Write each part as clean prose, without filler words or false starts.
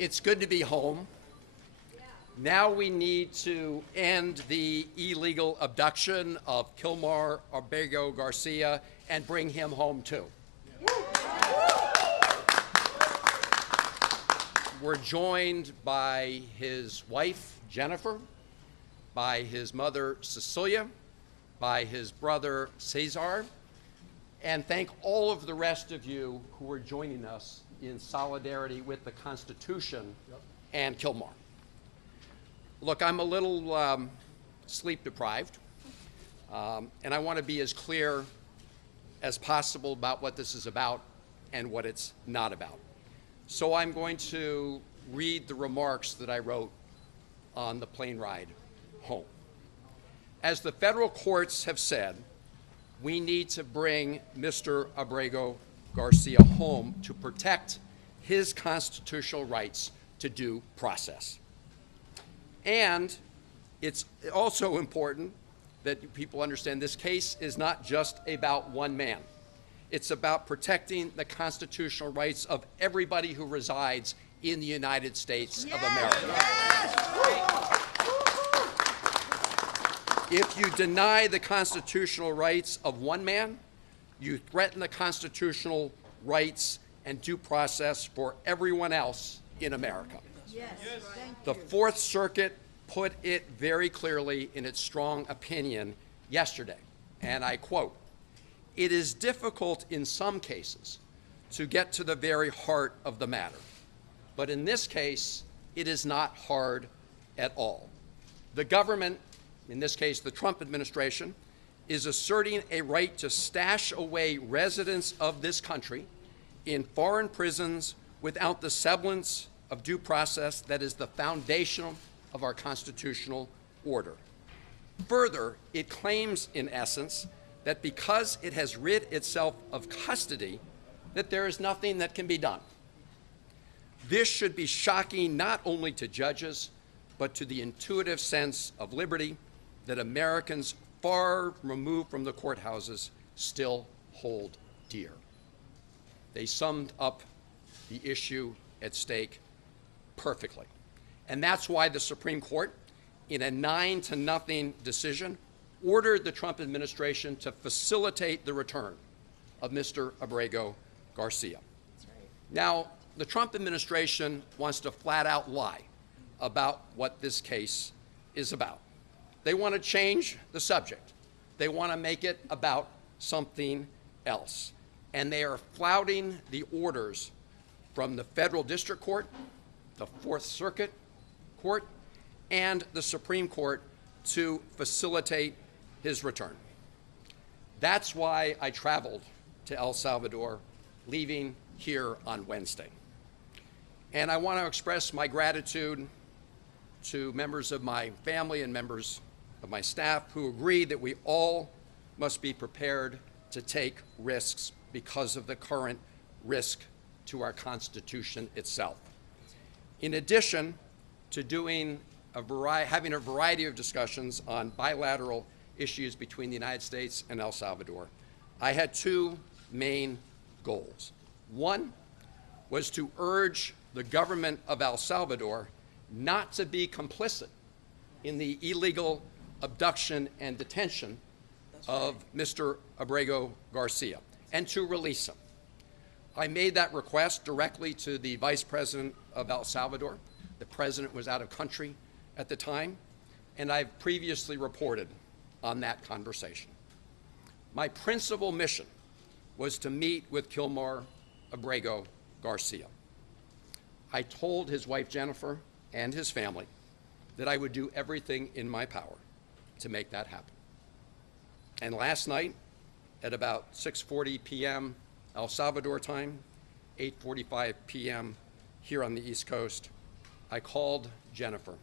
It's good to be home. Now we need to end the illegal abduction of Kilmar Abrego Garcia and bring him home too. We're joined by his wife, Jennifer, by his mother, Cecilia, by his brother, Cesar, and thank all of the rest of you who are joining us in solidarity with the Constitution and Kilmar. Look, I'm a little sleep deprived, and I want to be as clear as possible about what this is about and what it's not about. So I'm going to read the remarks that I wrote on the plane ride home. As the federal courts have said, we need to bring Mr. Abrego Garcia home to protect his constitutional rights to due process. And it's also important that people understand this case is not just about one man. It's about protecting the constitutional rights of everybody who resides in the United States of America. If you deny the constitutional rights of one man, you threaten the constitutional rights and due process for everyone else in America. The Fourth Circuit put it very clearly in its strong opinion yesterday, and I quote, "It is difficult in some cases to get to the very heart of the matter, but in this case, it is not hard at all. The government, in this case the Trump administration, is asserting a right to stash away residents of this country in foreign prisons without the semblance of due process that is the foundation of our constitutional order. Further, it claims, in essence, that because it has rid itself of custody, that there is nothing that can be done. This should be shocking not only to judges, but to the intuitive sense of liberty that Americans far removed from the courthouses still hold dear." They summed up the issue at stake perfectly. And that's why the Supreme Court, in a 9-0 decision, ordered the Trump administration to facilitate the return of Mr. Abrego Garcia. Now, the Trump administration wants to flat out lie about what this case is about. They want to change the subject. They want to make it about something else. And they are flouting the orders from the Federal District Court, the Fourth Circuit Court, and the Supreme Court to facilitate his return. That's why I traveled to El Salvador, leaving here on Wednesday. And I want to express my gratitude to members of my family and members of my staff who agreed that we all must be prepared to take risks because of the current risk to our Constitution itself. In addition to having a variety of discussions on bilateral issues between the United States and El Salvador, I had two main goals. One was to urge the government of El Salvador not to be complicit in the illegal abduction and detention of Mr. Abrego Garcia and to release him. I made that request directly to the Vice President of El Salvador. The President was out of country at the time, and I've previously reported on that conversation. My principal mission was to meet with Kilmar Abrego Garcia. I told his wife Jennifer and his family that I would do everything in my power to make that happen. And last night, at about 6:40 p.m. El Salvador time, 8:45 p.m. here on the East Coast, I called Jennifer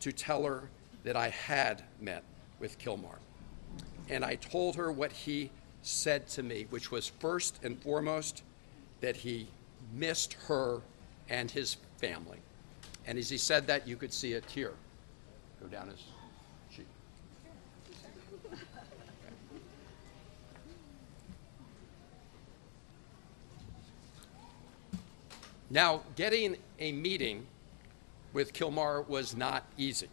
to tell her that I had met with Kilmar. And I told her what he said to me, which was first and foremost that he missed her and his family. And as he said that, you could see a tear go down his cheek. Now, getting a meeting with Kilmar was not easy.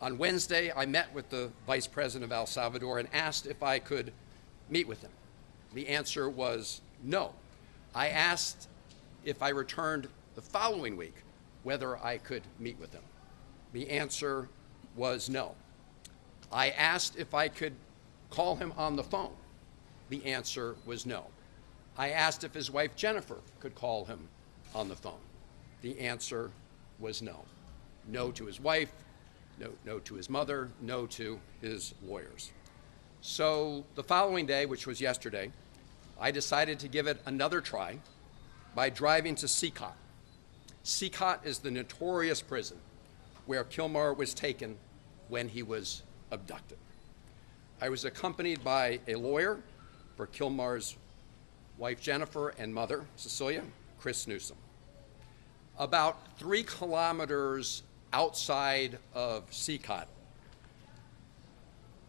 On Wednesday, I met with the Vice President of El Salvador and asked if I could meet with him. The answer was no. I asked if I returned the following week whether I could meet with him. The answer was no. I asked if I could call him on the phone. The answer was no. I asked if his wife Jennifer could call him on the phone. The answer was no. No to his wife, no to his mother, no to his lawyers. So the following day, which was yesterday, I decided to give it another try by driving to Secot. Secot is the notorious prison where Kilmar was taken when he was abducted. I was accompanied by a lawyer for Kilmar's wife Jennifer and mother Cecilia, Chris Newsom. About 3 kilometers outside of Secot,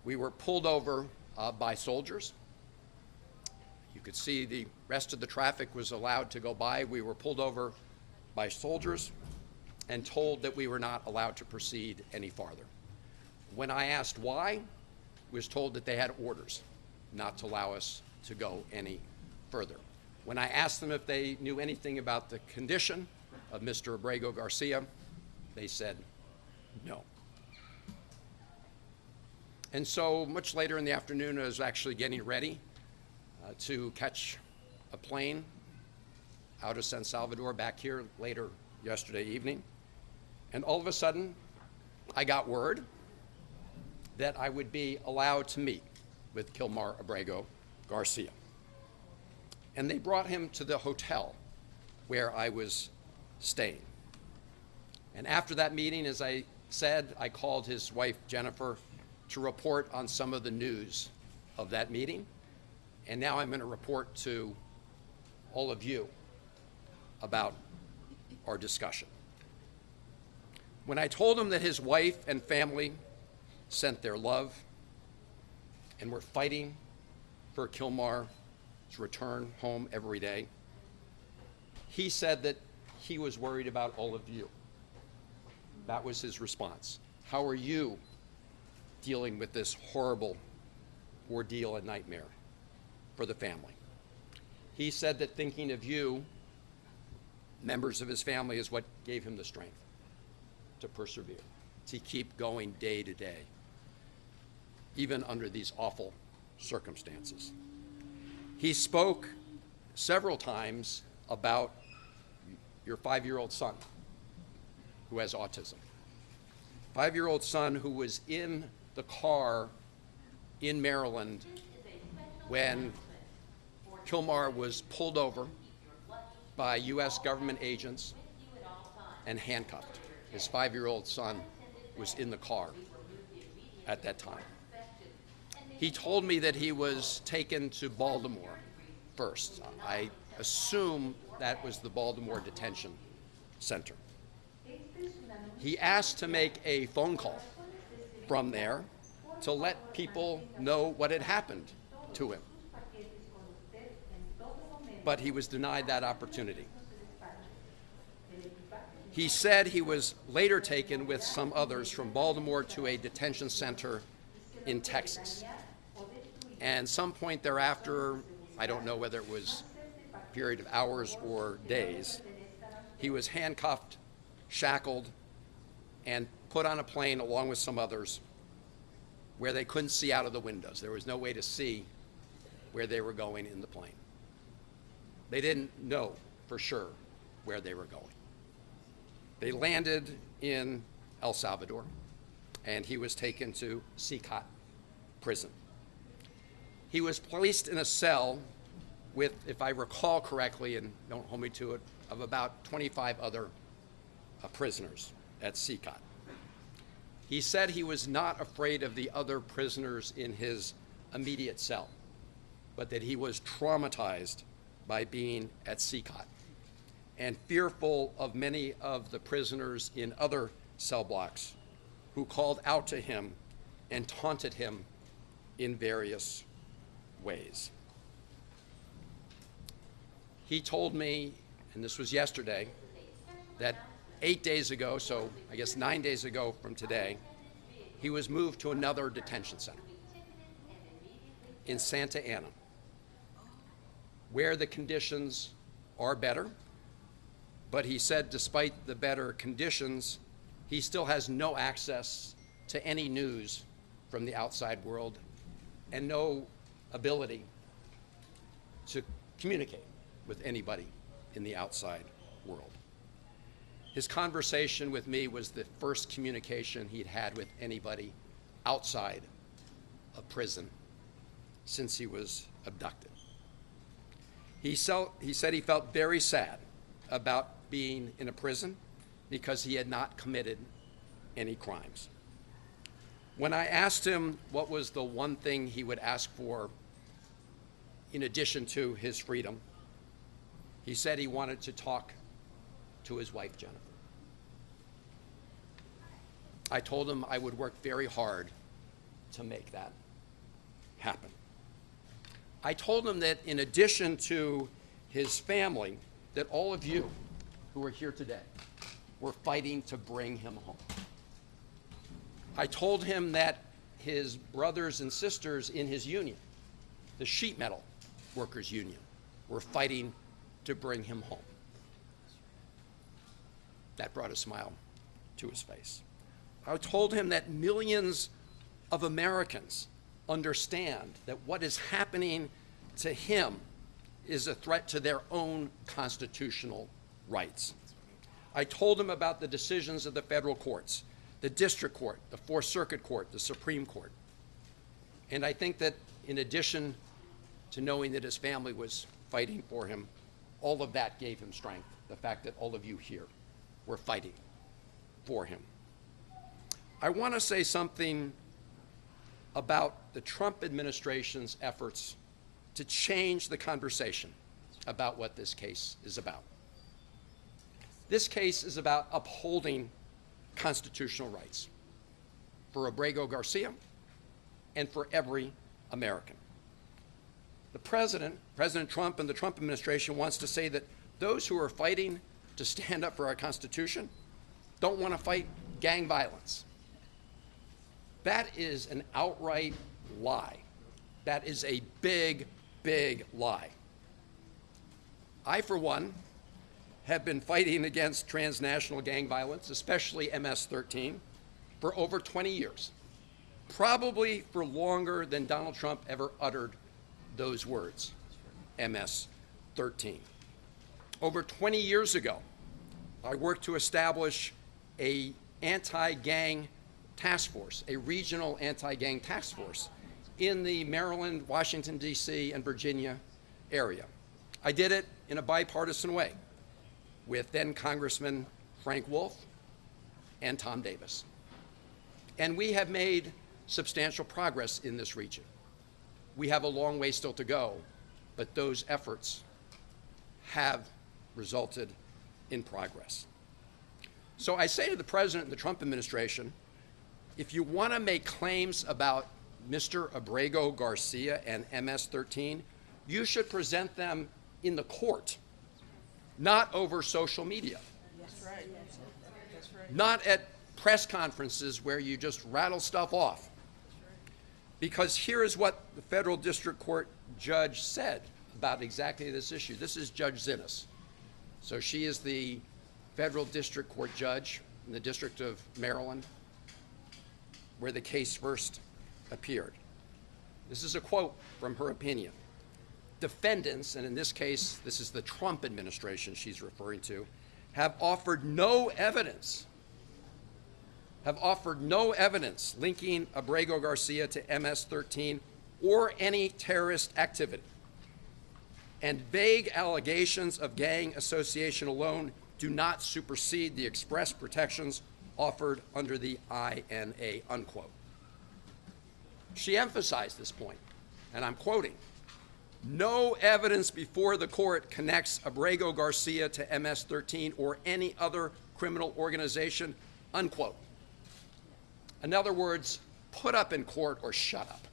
we were pulled over by soldiers. You could see the rest of the traffic was allowed to go by. We were pulled over by soldiers and told that we were not allowed to proceed any farther. When I asked why, I was told that they had orders not to allow us to go any further. When I asked them if they knew anything about the condition of Mr. Abrego Garcia, they said no. And so much later in the afternoon, I was actually getting ready to catch a plane out of San Salvador back here later yesterday evening. And all of a sudden, I got word that I would be allowed to meet with Kilmar Abrego Garcia. And they brought him to the hotel where I was staying. And after that meeting, as I said, I called his wife, Jennifer, to report on some of the news of that meeting. And now I'm going to report to all of you about our discussion. When I told him that his wife and family sent their love and were fighting for Kilmar's return home every day, he said that he was worried about all of you. That was his response. How are you dealing with this horrible ordeal and nightmare for the family? He said that thinking of you, members of his family, is what gave him the strength to persevere, to keep going day to day, even under these awful circumstances. He spoke several times about your 5-year-old son who has autism. 5-year-old son who was in the car in Maryland when Kilmar was pulled over by U.S. government agents and handcuffed. His 5-year-old son was in the car at that time. He told me that he was taken to Baltimore first. I assume that was the Baltimore Detention Center. He asked to make a phone call from there to let people know what had happened to him. But he was denied that opportunity. He said he was later taken with some others from Baltimore to a detention center in Texas. And some point thereafter, I don't know whether it was a period of hours or days, he was handcuffed, shackled, and put on a plane along with some others where they couldn't see out of the windows. There was no way to see where they were going in the plane. They didn't know for sure where they were going. They landed in El Salvador, and he was taken to Secot prison. He was placed in a cell with, if I recall correctly, and don't hold me to it, of about 25 other prisoners at Secot. He said he was not afraid of the other prisoners in his immediate cell, but that he was traumatized by being at Secot and fearful of many of the prisoners in other cell blocks who called out to him and taunted him in various ways. He told me and this was yesterday, that 8 days ago, so I guess 9 days ago from today, he was moved to another detention center in Santa Ana, where the conditions are better. But he said despite the better conditions, he still has no access to any news from the outside world and no ability to communicate with anybody in the outside world. His conversation with me was the first communication he'd had with anybody outside of prison since he was abducted. He said he felt very sad about being in a prison because he had not committed any crimes. When I asked him what was the one thing he would ask for in addition to his freedom, he said he wanted to talk to his wife, Jennifer. I told him I would work very hard to make that happen. I told him that in addition to his family, that all of you who are here today were fighting to bring him home. I told him that his brothers and sisters in his union, the sheet metal workers union, were fighting to bring him home. That brought a smile to his face. I told him that millions of Americans understand that what is happening to him is a threat to their own constitutional rights. I told him about the decisions of the federal courts, the district court, the Fourth Circuit Court, the Supreme Court. And I think that in addition to knowing that his family was fighting for him, all of that gave him strength, the fact that all of you here were fighting for him. I want to say something about the Trump administration's efforts to change the conversation about what this case is about. This case is about upholding constitutional rights for Abrego Garcia and for every American. The President Trump and the Trump administration wants to say that those who are fighting to stand up for our Constitution don't want to fight gang violence. That is an outright lie. That is a big, big lie. I, for one, have been fighting against transnational gang violence, especially MS-13, for over 20 years, probably for longer than Donald Trump ever uttered those words, MS-13. Over 20 years ago, I worked to establish an anti-gang task force, a regional anti-gang task force in the Maryland, Washington, D.C., and Virginia area. I did it in a bipartisan way with then Congressman Frank Wolf and Tom Davis. And we have made substantial progress in this region. We have a long way still to go, but those efforts have resulted in progress. So I say to the President and the Trump administration, if you want to make claims about Mr. Abrego Garcia and MS-13, you should present them in the court, not over social media. That's right. That's right. Not at press conferences where you just rattle stuff off. Because here is what the federal district court judge said about exactly this issue. This is Judge Zinnes. So she is the federal district court judge in the District of Maryland, where the case first appeared. This is a quote from her opinion. Defendants, and in this case, this is the Trump administration she's referring to, have offered no evidence linking Abrego Garcia to MS-13 or any terrorist activity. And vague allegations of gang association alone do not supersede the express protections offered under the INA, unquote. She emphasized this point, and I'm quoting, "No evidence before the court connects Abrego Garcia to MS-13 or any other criminal organization," unquote. In other words, put up in court or shut up.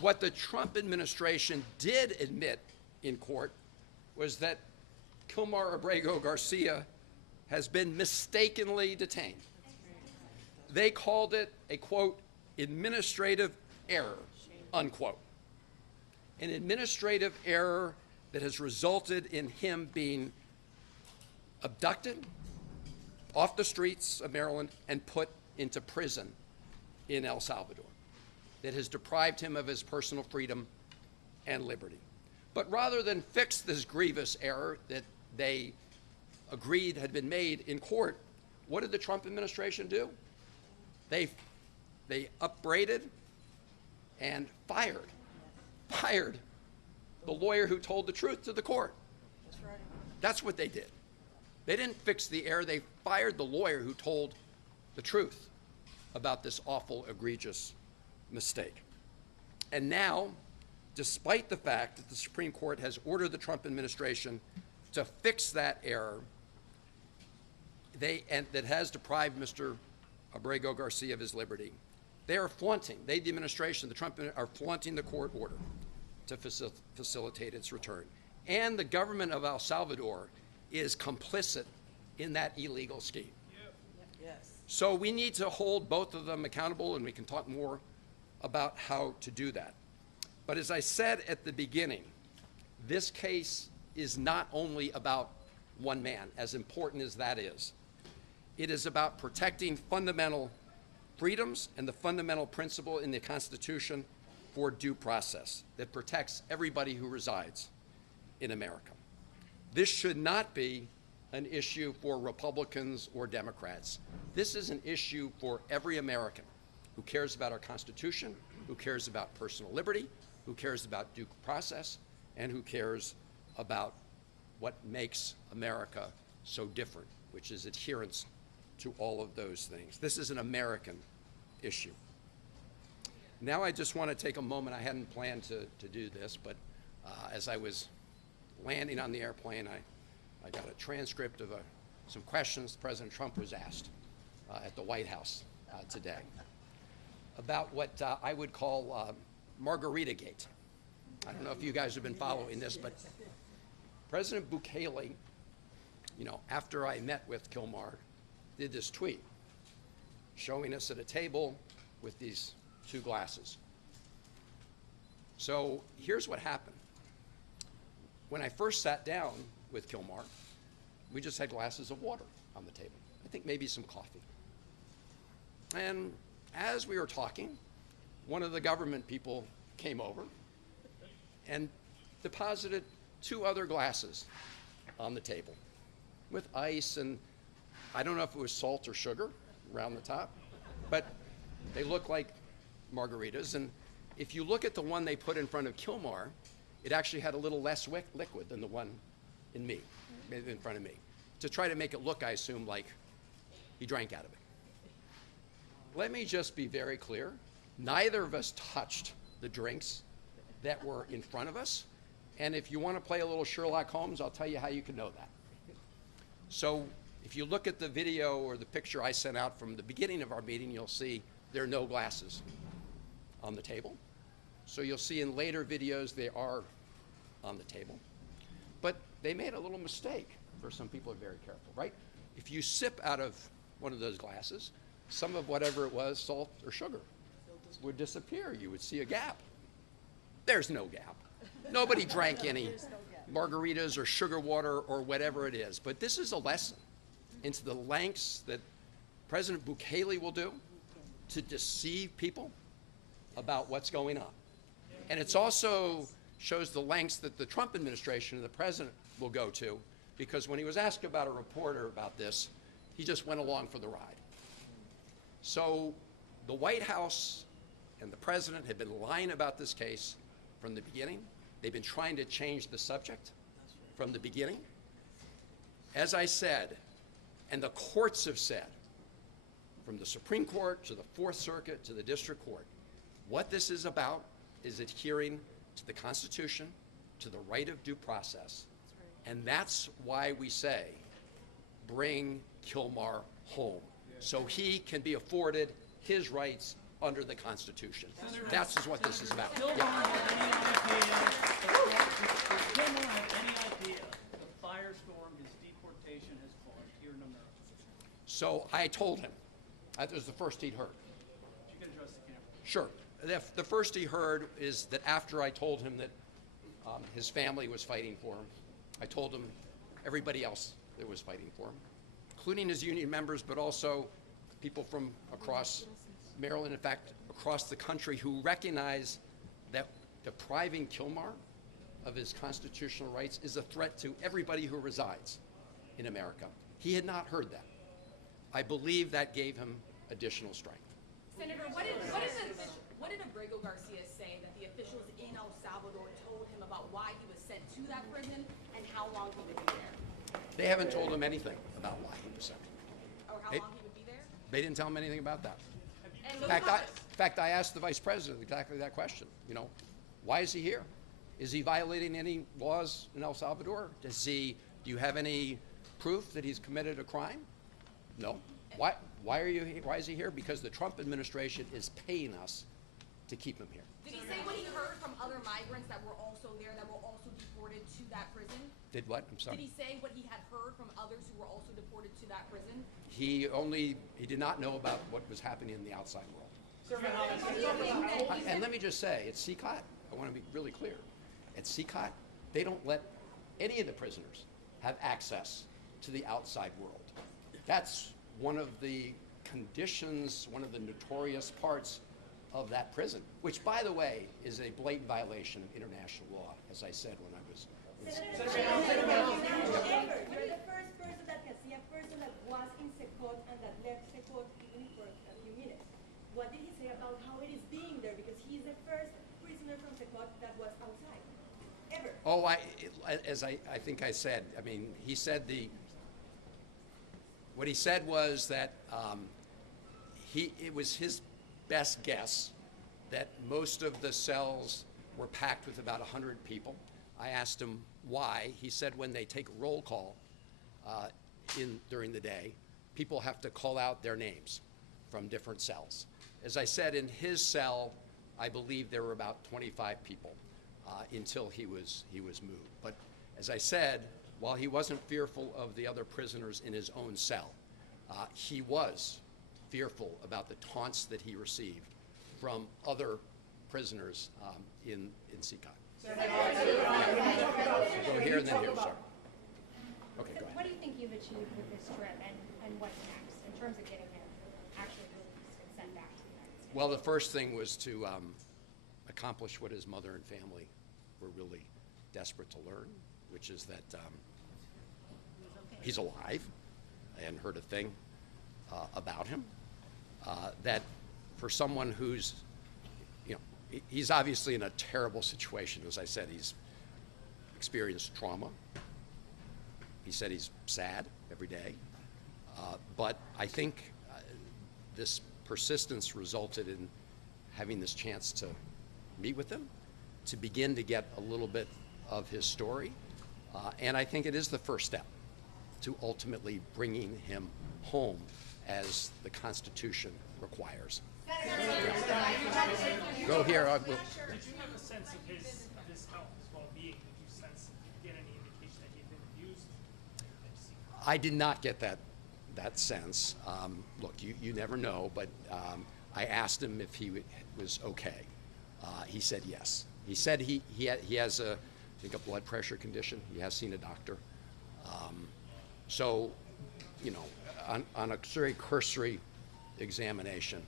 What the Trump administration did admit in court was that Kilmar Abrego Garcia has been mistakenly detained. They called it a, quote, administrative error, unquote. An administrative error that has resulted in him being abducted off the streets of Maryland and put into prison in El Salvador, that has deprived him of his personal freedom and liberty. But rather than fix this grievous error that they agreed had been made in court, what did the Trump administration do? They upbraided and fired the lawyer who told the truth to the court. That's right. That's what they did. They didn't fix the error. They fired the lawyer who told the truth about this awful, egregious mistake. And now, despite the fact that the Supreme Court has ordered the Trump administration to fix that error, that has deprived Mr. Abrego Garcia of his liberty, they are flaunting, the administration, the Trump are flaunting the court order to facilitate its return. And the government of El Salvador is complicit in that illegal scheme. Yes. So we need to hold both of them accountable, and we can talk more about how to do that. But as I said at the beginning, this case is not only about one man, as important as that is. It is about protecting fundamental freedoms and the fundamental principle in the Constitution for due process that protects everybody who resides in America. This should not be an issue for Republicans or Democrats. This is an issue for every American who cares about our Constitution, who cares about personal liberty, who cares about due process, and who cares about what makes America so different, which is adherence to all of those things. This is an American issue. Now I just want to take a moment. I hadn't planned to do this, but as I was landing on the airplane, I got a transcript of some questions President Trump was asked at the White House today about what I would call Margarita Gate. I don't know if you guys have been following this, but President Bukele, after I met with Kilmar, did this tweet showing us at a table with these two glasses. So here's what happened. When I first sat down with Kilmar, we just had glasses of water on the table. I think maybe some coffee. And as we were talking, one of the government people came over and deposited two other glasses on the table with ice, and I don't know if it was salt or sugar around the top, but they look like margaritas. And if you look at the one they put in front of Kilmar, it actually had a little less liquid than the one in front of me, to try to make it look, I assume, like he drank out of it. Let me just be very clear. Neither of us touched the drinks that were in front of us. And if you want to play a little Sherlock Holmes, I'll tell you how you can know that. So if you look at the video or the picture I sent out from the beginning of our meeting, you'll see there are no glasses on the table. So you'll see in later videos they are on the table. But they made a little mistake. For some people are very careful, right? If you sip out of one of those glasses, some of whatever it was, salt or sugar, would disappear. You would see a gap. There's no gap. Nobody drank any margaritas or sugar water or whatever it is. But this is a lesson into the lengths that President Bukele will do to deceive people about what's going on. And it's also shows the lengths that the Trump administration and the president will go to, because when he was asked about a reporter about this, he just went along for the ride. So the White House and the president have been lying about this case from the beginning. They've been trying to change the subject from the beginning. As I said, and the courts have said, from the Supreme Court to the Fourth Circuit to the District Court, what this is about is adhering to the Constitution, to the right of due process. And that's why we say, bring Kilmar home, so he can be afforded his rights under the Constitution. That's just what this is about. Kilmar Yeah. have any idea the firestorm his deportation has caused here in America? So I told him. That was the first he'd heard. You can address the camera. Sure. The first he heard is that after I told him that his family was fighting for him, I told him everybody else that was fighting for him, including his union members, but also people from across Maryland, in fact, across the country, who recognize that depriving Kilmar of his constitutional rights is a threat to everybody who resides in America. He had not heard that. I believe that gave him additional strength. Senator, what did Abrego Garcia say that the officials in El Salvador told him about why he was sent to that prison and how long he would be there? They haven't told him anything about why he was sent. Or how Hey. long he would be there? They didn't tell him anything about that. And In fact, I asked the vice president exactly that question. You know, why is he here? Is he violating any laws in El Salvador? Do you have any proof that he's committed a crime? No. Why is he here? Because the Trump administration is paying us to keep him here. did he say what he heard from other migrants that were also there, that were also deported to that prison? Did what? I'm sorry. Did he say what he had heard from others who were also deported to that prison? He did not know about what was happening in the outside world. And let me just say, at CCOT, I want to be really clear. At CCOT, they don't let any of the prisoners have access to the outside world. That's one of the conditions, one of the notorious parts of that prison, which, by the way, is a blatant violation of international law, as I said when I was in Senator, you're the first person that can see a person that was in Secot and that left Secot even for a few minutes. What did he say about how it is being there? Because he's the first prisoner from Secot that was outside, ever. Oh, as I think I said, I mean, he said what he said was that it was his best guess that most of the cells were packed with about 100 people. I asked him why. He said when they take a roll call during the day, people have to call out their names from different cells. As I said, in his cell, I believe there were about 25 people until he was moved. But as I said, while he wasn't fearful of the other prisoners in his own cell, he was fearful about the taunts that he received from other prisoners in CCOT. Go here and then here, sorry. Okay, go So ahead. what do you think you've achieved with this trip, and what's next in terms of getting him actually released and sent back to the United States? Well, the first thing was to accomplish what his mother and family were really desperate to learn, which is that he's alive. I hadn't heard a thing about him. That for someone who's, he's obviously in a terrible situation. As I said, he's experienced trauma. He said he's sad every day. But I think this persistence resulted in having this chance to meet with him, to begin to get a little bit of his story. And I think it is the first step to ultimately bringing him home as the Constitution requires. Go here. Did you have a sense of his health, his well-being? Did you sense, get any indication that he'd been abused? I did not get that sense. Look, you never know, but I asked him if he was okay. He said yes. He said he has I think a blood pressure condition. He has seen a doctor. So, on a very cursory examination,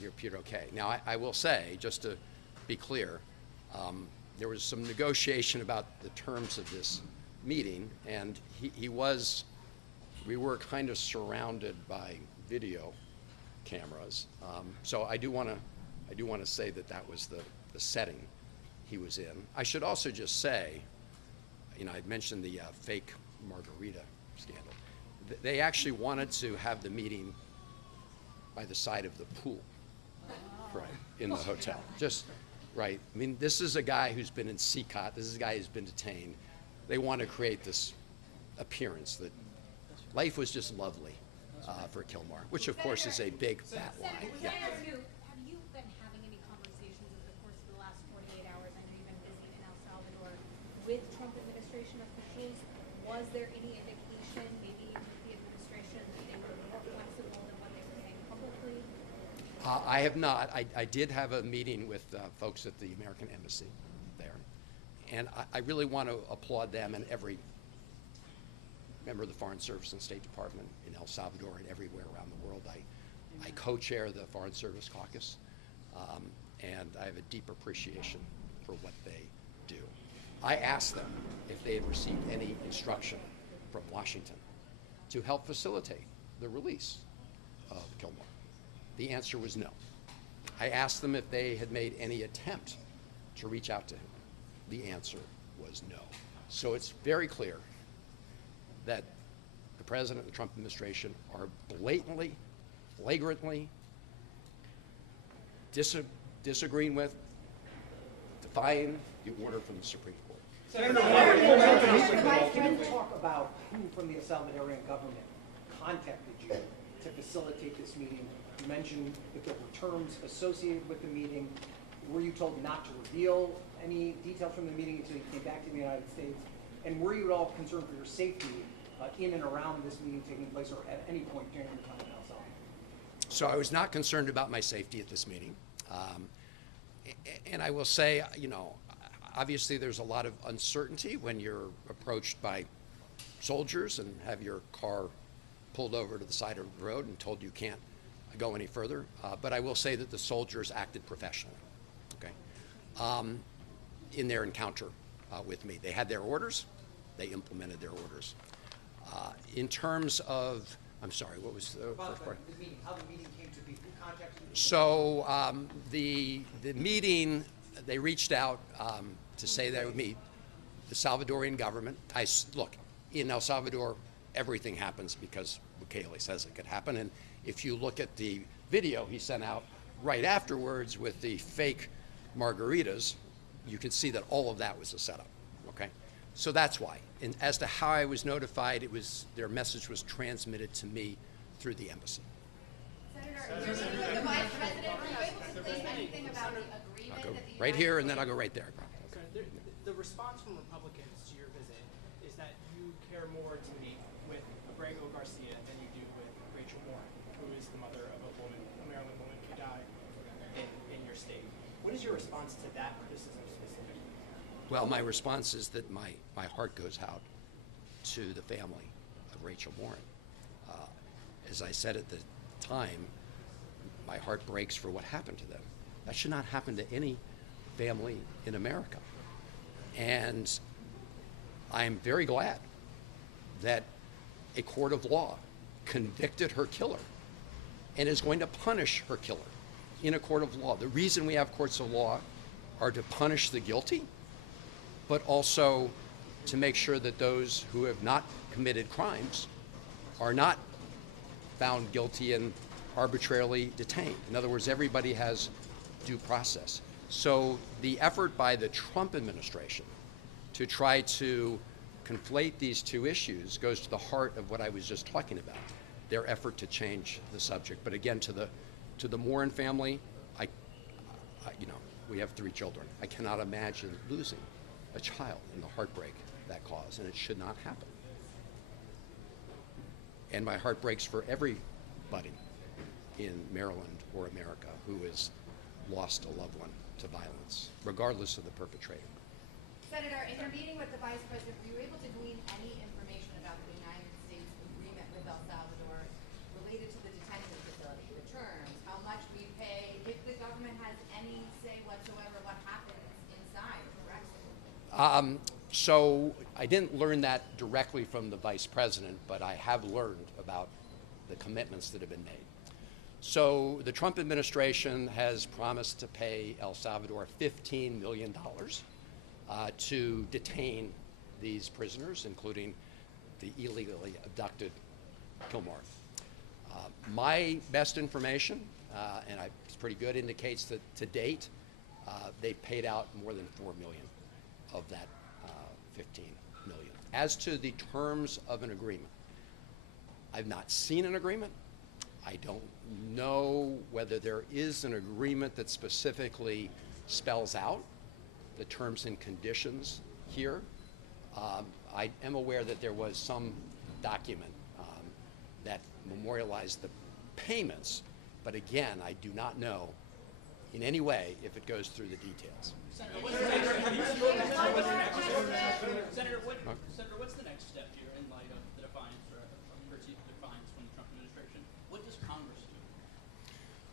he appeared okay. Now, I will say, just to be clear, there was some negotiation about the terms of this meeting, and we were kind of surrounded by video cameras. So I do want to say that was the setting he was in. I should also just say, I'd mentioned the fake Margarita scandal. They actually wanted to have the meeting by the side of the pool, right, in the hotel. Just, right. I mean, this is a guy who's been in CCOT. This is a guy who's been detained. They want to create this appearance that life was just lovely for Kilmar, which of course is a big fat lie. Senator, Yeah. have you Was there any indication, maybe with the administration, that they were more flexible than what they were saying publicly? I have not. I did have a meeting with folks at the American Embassy there, and I really want to applaud them and every member of the Foreign Service and State Department in El Salvador and everywhere around the world. I co-chair the Foreign Service Caucus, and I have a deep appreciation for what they do. I asked them if they had received any instruction from Washington to help facilitate the release of Kilmar. The answer was no. I asked them if they had made any attempt to reach out to him. The answer was no. So it's very clear that the President and the Trump administration are blatantly, flagrantly disagreeing with, defying the order from the Supreme Court. Senator, can you talk about who from the Salvadorian government contacted you to facilitate this meeting? You mentioned that there were terms associated with the meeting. Were you told not to reveal any details from the meeting until you came back to the United States? And were you at all concerned for your safety in and around this meeting taking place, or at any point during your time in El Salvador? So I was not concerned about my safety at this meeting. And I will say, you know, obviously there's a lot of uncertainty when you're approached by soldiers and have your car pulled over to the side of the road and told you can't go any further. But I will say that the soldiers acted professionally, okay, in their encounter with me. They had their orders. They implemented their orders. In terms of, I'm sorry, what was the first part? The meeting, how the meeting came to be, who contacted you? So the meeting, they reached out to say they would meet the Salvadorian government. Look, in El Salvador, everything happens because Bukele says it could happen. And if you look at the video he sent out right afterwards with the fake margaritas, you can see that all of that was a setup, okay? So that's why. And as to how I was notified, their message was transmitted to me through the embassy. Senator, the Vice President, were you able to say anything about the agreement I'll go that the right United here, and then I'll go right there. The response from Republicans to your visit is that you care more to meet with Abrego Garcia than you do with Rachel Warren, who is the mother of a Maryland woman who died in your state. What is your response to that criticism specifically? Well, my response is that my heart goes out to the family of Rachel Warren. As I said at the time, my heart breaks for what happened to them. That should not happen to any family in America. And I'm very glad that a court of law convicted her killer and is going to punish her killer in a court of law. The reason we have courts of law are to punish the guilty, but also to make sure that those who have not committed crimes are not found guilty and arbitrarily detained. In other words, everybody has due process. So the effort by the Trump administration to try to conflate these two issues goes to the heart of what I was just talking about, their effort to change the subject. But again, to the Warren family, you know, we have 3 children. I cannot imagine losing a child and the heartbreak that caused, and it should not happen. And my heart breaks for everybody in Maryland or America who has lost a loved one to violence, regardless of the perpetrator. Senator, in your meeting with the Vice President, were you able to glean any information about the United States agreement with El Salvador related to the detention facility, the terms, how much we pay, if the government has any say whatsoever what happens inside, correct? So I didn't learn that directly from the Vice President, but I have learned about the commitments that have been made. So the Trump administration has promised to pay El Salvador $15 million to detain these prisoners, including the illegally abducted Kilmar. My best information, and it's pretty good, indicates that to date they've paid out more than $4 million of that $15 million. As to the terms of an agreement, I've not seen an agreement. I don't know whether there is an agreement that specifically spells out the terms and conditions here. I am aware that there was some document that memorialized the payments, but again, I do not know in any way if it goes through the details. Senator, what's the next step here in light of the defiance or perceived defiance from the Trump administration? What does Congress do?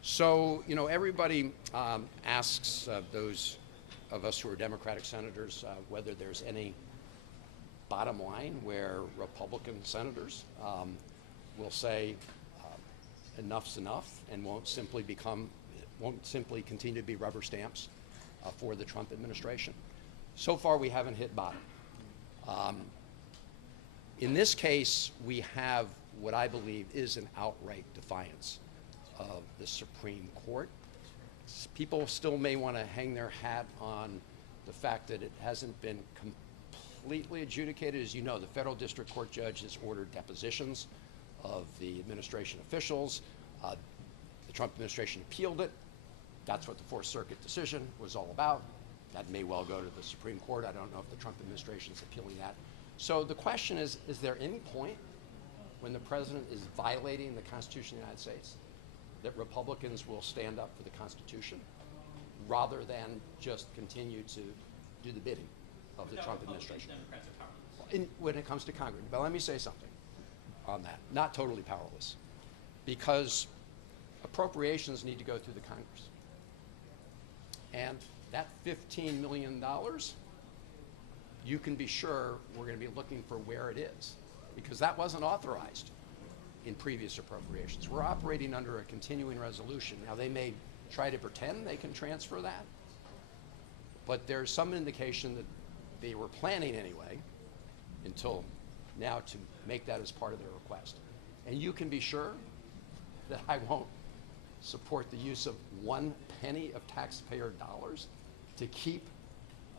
So, you know, everybody asks those of us who are Democratic senators whether there's any bottom line where Republican senators will say enough's enough and won't simply continue to be rubber stamps for the Trump administration. So far, we haven't hit bottom. In this case, we have what I believe is an outright defiance of the Supreme Court. People still may want to hang their hat on the fact that it hasn't been completely adjudicated. As you know, the federal district court judge has ordered depositions of the administration officials. The Trump administration appealed it. That's what the Fourth Circuit decision was all about. That may well go to the Supreme Court. I don't know if the Trump administration is appealing that. So the question is there any point when the president is violating the Constitution of the United States that Republicans will stand up for the Constitution rather than just continue to do the bidding of the Trump administration? Democrats are powerless. When it comes to Congress. But let me say something on that. Not totally powerless, because appropriations need to go through the Congress. And that $15 million, you can be sure we're going to be looking for where it is, because that wasn't authorized in previous appropriations. We're operating under a continuing resolution. Now, they may try to pretend they can transfer that, but there's some indication that they were planning anyway, until now, to make that as part of their request. And you can be sure that I won't support the use of 1 penny of taxpayer dollars to keep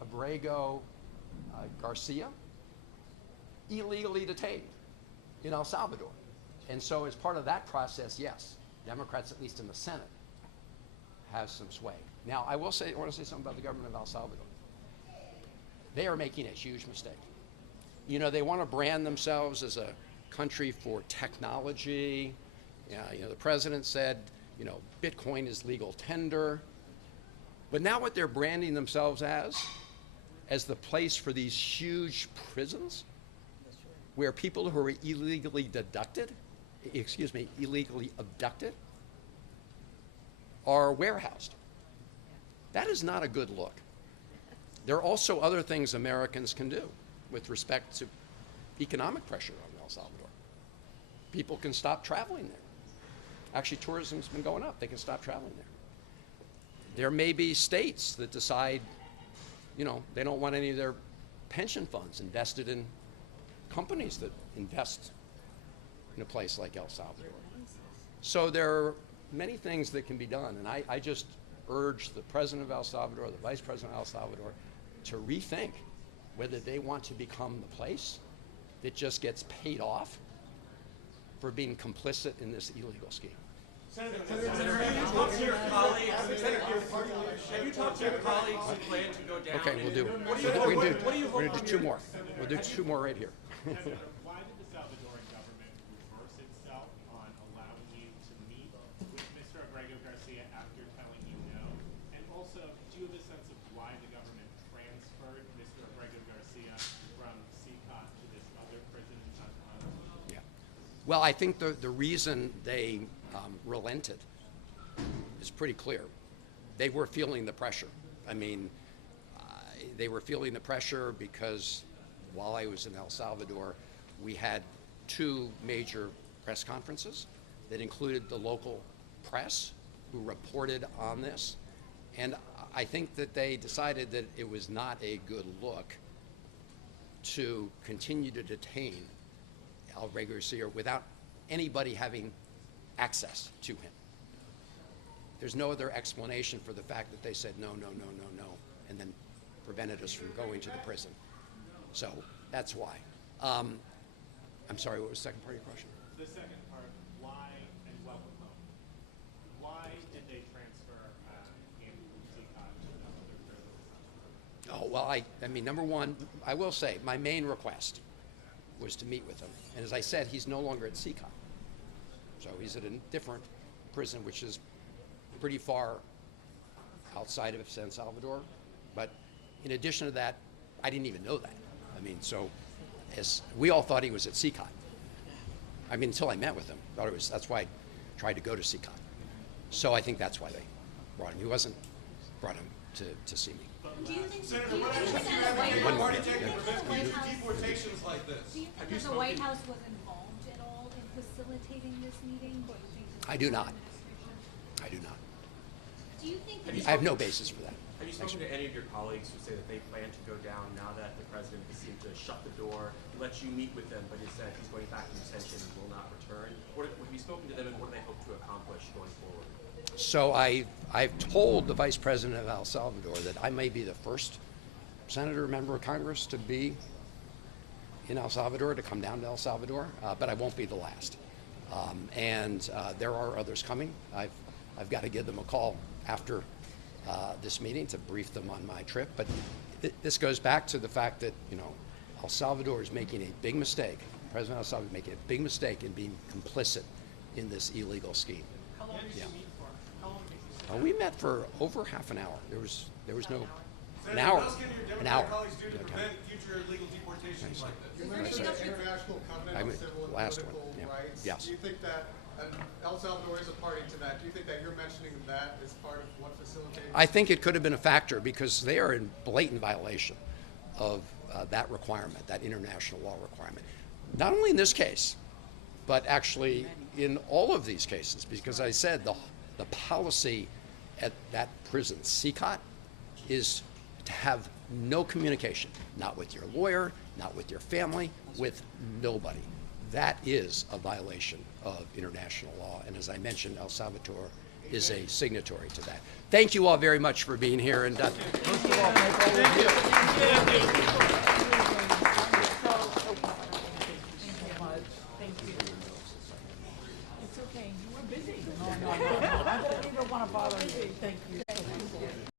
Abrego Garcia illegally detained in El Salvador. And so as part of that process, yes, Democrats, at least in the Senate, have some sway. Now, I want to say something about the government of El Salvador. They are making a huge mistake. You know, they want to brand themselves as a country for technology. You know, the president said, you know, Bitcoin is legal tender. But now what they're branding themselves as the place for these huge prisons where people who are illegally abducted are warehoused. That is not a good look. There are also other things Americans can do with respect to economic pressure on El Salvador. People can stop traveling there. Actually, tourism's been going up. They can stop traveling there. There may be states that decide, you know, they don't want any of their pension funds invested in companies that invest in a place like El Salvador. So there are many things that can be done, and I just urge the president of El Salvador, the vice president of El Salvador, to rethink whether they want to become the place that just gets paid off for being complicit in this illegal scheme. Senator, have you talked to your colleagues? Have you talked to your colleagues who plan to go down? Okay, we're going to do two more. We'll do two more right here. Senator, why did the Salvadoran government reverse itself on allowing you to meet with Mr. Abrego Garcia after telling you no? And also, do you have a sense of why the government transferred Mr. Abrego Garcia from CCOT to this other prison in Santa Ana? Yeah. Well, I think the reason they relented is pretty clear. They were feeling the pressure. I mean, they were feeling the pressure because while I was in El Salvador, we had 2 major press conferences that included the local press who reported on this. And I think that they decided that it was not a good look to continue to detain Abrego Garcia without anybody having access to him. There's no other explanation for the fact that they said no, and then prevented us from going to the prison. So that's why. I'm sorry, what was the second part of your question? The second part, why, and welcome home. Why did they transfer him from CCOT to another prison? Oh, well, I mean, number one, I will say, my main request was to meet with him. And as I said, he's no longer at CCOT. So he's at a different prison, which is pretty far outside of San Salvador. But in addition to that, I didn't even know that. I mean, so as we all thought he was at CCOT. I mean, until I met with him, thought it was. That's why I tried to go to CCOT. So I think that's why they brought him. He wasn't brought him to see me. Do you think Senator, what actions do you have in your party taking to prevent future deportations like this? Do you think that the White House was involved at all in facilitating this meeting? Or do you think this I do not. I do not. Do you think that I have no basis for that. Have you spoken to any of your colleagues who say that they plan to go down now that the president has seemed to shut the door, let you meet with them, but he said he's going back to detention and will not return? Or have you spoken to them, and what do they hope to accomplish going forward? So I've told the Vice President of El Salvador that I may be the first senator or member of Congress to be in El Salvador, to come down to El Salvador, but I won't be the last. There are others coming. I've got to give them a call after this meeting to brief them on my trip. But this goes back to the fact that, you know, El Salvador is making a big mistake. President of El Salvador is making a big mistake in being complicit in this illegal scheme. How long did you meet for? How long did you sit? We met for over half an hour. There was no an Senator, hour. what else can your An Democrat hour. colleagues do to prevent future illegal deportations like this? You Right. mentioned the International Covenant I on mean, Civil and last Political one, yeah. Rights. Yes. Do you think that, and El Salvador is a party to that, do you think that you're mentioning that as part of what facilitates? I think it could have been a factor because they are in blatant violation of that requirement, that international law requirement. Not only in this case, but actually in all of these cases, because I said the policy at that prison, CCOT, is to have no communication, not with your lawyer, not with your family, with nobody. That is a violation of international law. And as I mentioned, El Salvador is a signatory to that. Thank you all very much for being here. And most of all, thank all of you.